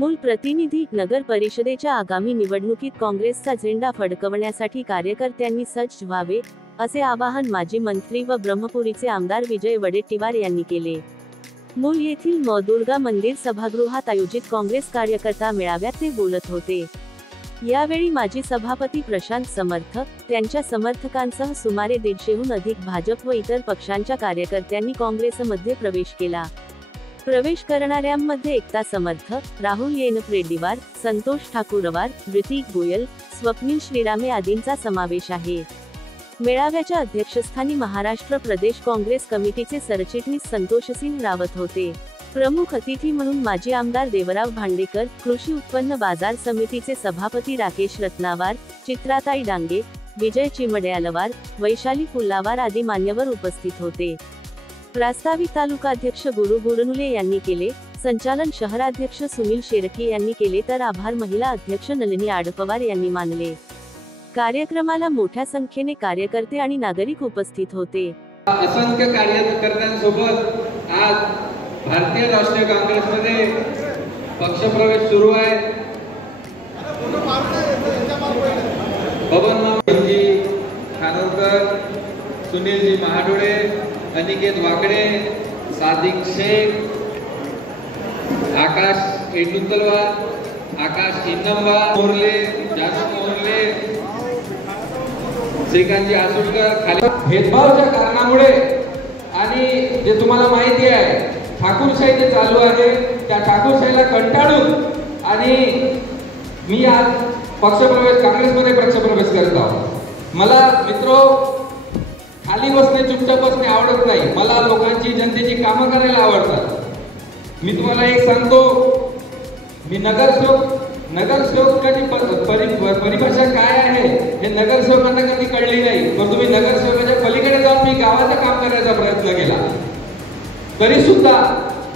मूल प्रतिनिधी नगर परिषदेच्या आगामी निवडणुकीत काँग्रेसचा झेंडा फडकवण्यासाठी कार्यकर्त्यांनी सज्ज व्हावे, असे आवाहन माजी मंत्री व ब्रह्मपुरीचे आमदार विजय वडेट्टीवार यांनी केले। मूल येथील मौ दुर्गा मंदिर सभागृहात आयोजित काँग्रेस कार्यकर्ता मेळाव्यात ते बोलत होते। यावेळी माजी सभापती प्रशांत समर्थ, त्यांच्या समर्थकांसह सुमारे 150हून अधिक भाजप व इतर पक्षांच्या कार्यकर्त्यांनी काँग्रेसमध्ये प्रवेश केला। प्रवेश करणाऱ्यांमध्ये एकता समर्थ, राहुल येनप्रेड्डीवार, संतोष ठाकूरवार, ऋतिक गोयल, स्वप्नील श्रीरामे आदींचा समावेश आहे। मेळाव्याच्या अध्यक्षस्थानी महाराष्ट्र प्रदेश काँग्रेस कमिटीचे सरचिटणीस संतोषसिंह रावत होते। प्रमुख अतिथी म्हणून माजी आमदार देवराव भांडेकर, कृषी उत्पन्न बाजार समितीचे सभापती राकेश रत्नावार, चित्राताई डांगे, विजय चिमड्यालवार, वैशाली पुल्लावार आदी मान्यवर उपस्थित होते। प्रास्ताविक तालुकाध्यक्ष गुरु गुरनुले यांनी केले। संचालन शहराध्यक्ष सुनील शेरकी यांनी केले तर आभार महिला अध्यक्ष नलिनी आडपवार यांनी मानले। कार्यक्रमाला मोठ्या संख्येने कार्यकर्ते आणि नागरिक उपस्थित होते। असंख्य कार्यकर्त्यांसोबत आज भारतीय राष्ट्रीय काँग्रेसमध्ये पक्षप्रवेश सुरू आहे। बबनजी खानोलकर, सुनीलजी महाडोळे, अनिकेत वाकडे, सादिक शेख, आकाश एडुतलवार, आकाश इन्नंबा मोरले, जासू मोरले, श्रीकांतजी आसुलकर खाली भेदभावाच्या कारणामुळे आणि जे तुम्हाला माहिती आहे ठाकूरशाही जे चालू आहे त्या ठाकूरशाहीला कंटाळून आणि मी आज पक्षप्रवेश काँग्रेसमध्ये पक्षप्रवेश करत आहोत। मला मित्रो खाली बसणे चुपचाप बसणे आवडत नाही, मला लोकांची जनतेची कामं करायला आवडतात। मी तुम्हाला एक सांगतो, मी नगरसेवकाची परिभाषा काय आहे हे नगरसेवकांना कधी कळली नाही, पण तुम्ही नगरसेवकाच्या पलीकडे जाऊन मी गावाचं काम करण्याचा प्रयत्न केला, तरी सुद्धा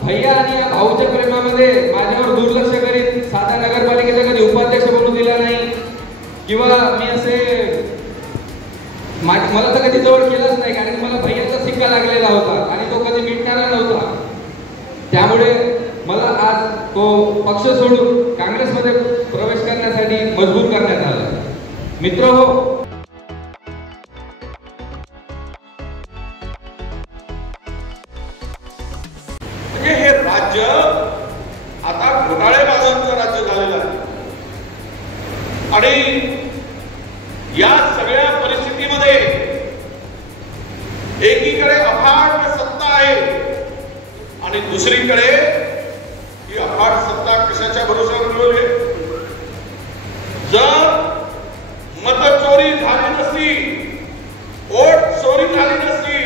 भैया आणि या भाऊच्या प्रेमामध्ये माझ्यावर दुर्लक्ष करीत साधा नगरपालिकेचा कधी उपाध्यक्ष बनवून दिला नाही किंवा मी असे मला तर कधी जवळ केलंच नाही, कारण मला भैयाचा सिक्का लागलेला होता आणि तो कधी मिटणारा नव्हता। त्यामुळे मला आज तो पक्ष सोडून काँग्रेसमध्ये प्रवेश करण्यासाठी मजबूर करण्यात आलं। मित्रहो, हे राज्य आता घोटाळेबाजांचं राज्य झालेलं आहे आणि या सगळ्या परिस्थितीमध्ये एकीकडे अफाट सत्ता आहे आणि दुसरीकडे ही अफाट सत्ता कशाच्या भरोश्यावर मिळवली। जर मतचोरी झाली नसती, वोट चोरी झाली नसती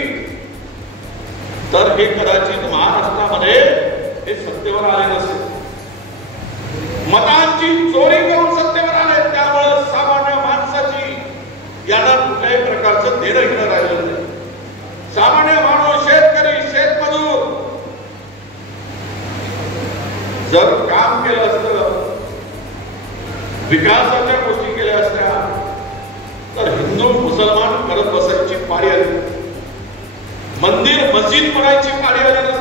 तर हे कदाचित महाराष्ट्रामध्ये हे सत्तेवर आले नसते। मतांची चोरी करून सत्तेवर आले, त्यामुळे सामान्य माणसाची यांना कुठल्याही प्रकारचं देणं घेणं राहिलं नाही। सामान्य माणूस, शेतकरी, शेतमजूर जर काम केलं असतं, विकासाच्या गोष्टी केल्या असत्या तर हिंदू मुसलमान करत बसायची पाळी आली, मंदिर मस्जिद बनायची पाळी आली नसती।